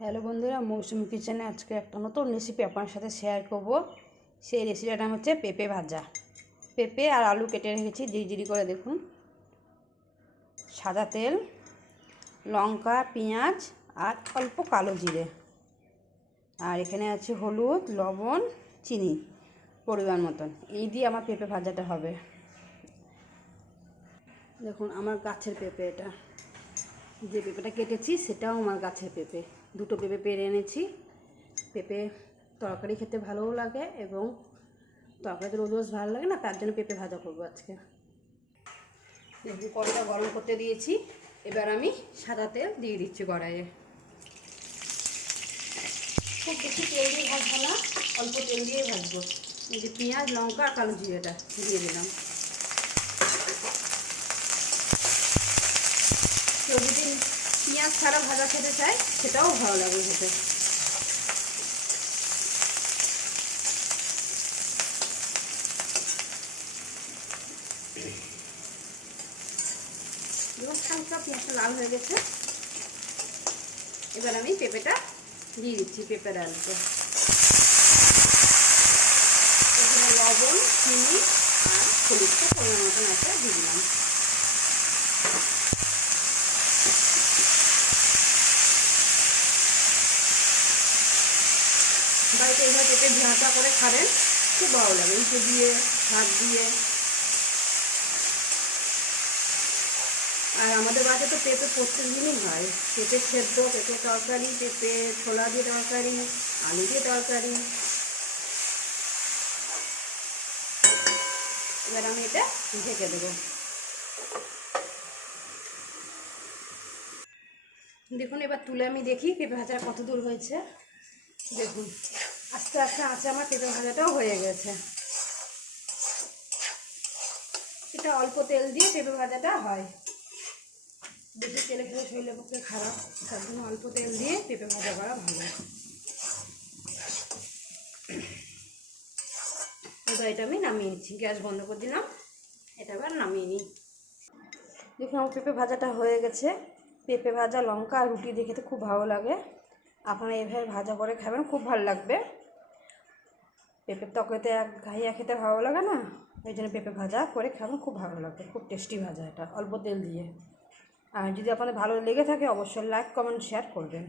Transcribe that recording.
Hello বন্ধুরা, মৌসুমি কিচেনে আজকে একটা নতুন রেসিপি আপনার সাথে শেয়ার করব। সেই রেসিপিটার নাম হচ্ছে পেঁপে ভাজা। পেঁপে আর আলু কেটে রেখেছি জিরি করে দেখুন। সাদা তেল, লঙ্কা, পেঁয়াজ আর অল্প কালো জিরে। আর এখানে আছে হলুদ, লবণ, চিনি পরিমাণ মতন। এই দিয়ে আমার পেঁপে ভাজাটা হবে। দেখুন, আমার গাছের পেঁপে এটা। যে পেঁপেটা কেটেছি, সেটাও আমার গাছের পেঁপে। দুটো পেঁপে পেরে এনেছি। পেঁপে তরকারি খেতে ভালোও লাগে এবং তরকারিতে রোজ রোজ ভালো লাগে না, তার জন্য পেঁপে ভাজা করব আজকে। কড়াইটা গরম করতে দিয়েছি। এবার আমি সাদা তেল দিয়ে দিচ্ছি কড়াইয়ে। খুব বেশি তেল দিয়ে ভাজবো না, অল্প তেল দিয়ে ভাজবো। এই যে পেঁয়াজ, লঙ্কা আর কালো জিরেটা দিয়ে দিলাম কেউ যদি পেঁয়াজ ছাড়া ভাজা খেতে চায় সেটাও ভালো লাগে খেতে। হালকা পেঁয়াজটা লাল হয়ে গেছে। এবার আমি পেঁপেটা দিয়ে দিচ্ছি পেঁপের আলুতে লবণ, চিনি আর হলুদটা পরিমাণ মতন আছে দিয়ে দিলাম বাড়িতে এইভাবে পেঁপে ঝাঁটা করে খাবেন, খুব ভালো লাগে। উঠে দিয়ে, ভাত দিয়ে। আর আমাদের বাড়িতে তো পেঁপে প্রত্যেক দিনই হয়। পেঁপে সেদ্ধ, পেঁপে তরকারি, পেঁপে ছোলা দিয়ে তরকারি, আলু দিয়ে তরকারি। এবার আমি এটা ঢেকে দেবো। দেখুন, এবার তুলে আমি দেখি পেঁপে ভাজাটা কত দূর হয়েছে। দেখুন আস্তে আস্তে আঁচে আমার পেঁপে ভাজাটাও হয়ে গেছে। এটা অল্প তেল দিয়ে পেঁপে ভাজাটা হয়। বেশি তেলে খেলে শরীরের পক্ষে খারাপ, তার জন্য অল্প তেল দিয়ে পেঁপে ভাজা করা ভালো। এটা আমি নামিয়ে নিচ্ছি। গ্যাস বন্ধ করে দিলাম। এটা আবার নামিয়ে নিই। দেখুন, আমার পেঁপে ভাজাটা হয়ে গেছে। পেঁপে ভাজা লঙ্কা আর রুটি দিয়ে খেতে খুব ভালো লাগে। আপনারা এভাবে ভাজা করে খাবেন, খুব ভালো লাগবে। পেঁপের তকেতে এক ঘাইয়া খেতে ভালো লাগে না? এই জন্য পেঁপে ভাজা করে খাবেন, খুব ভালো লাগবে, খুব টেস্টি ভাজা এটা, অল্প তেল দিয়ে। আর যদি আপনাদের ভালো লেগে থাকে, অবশ্যই লাইক কমেন্ট শেয়ার করবেন।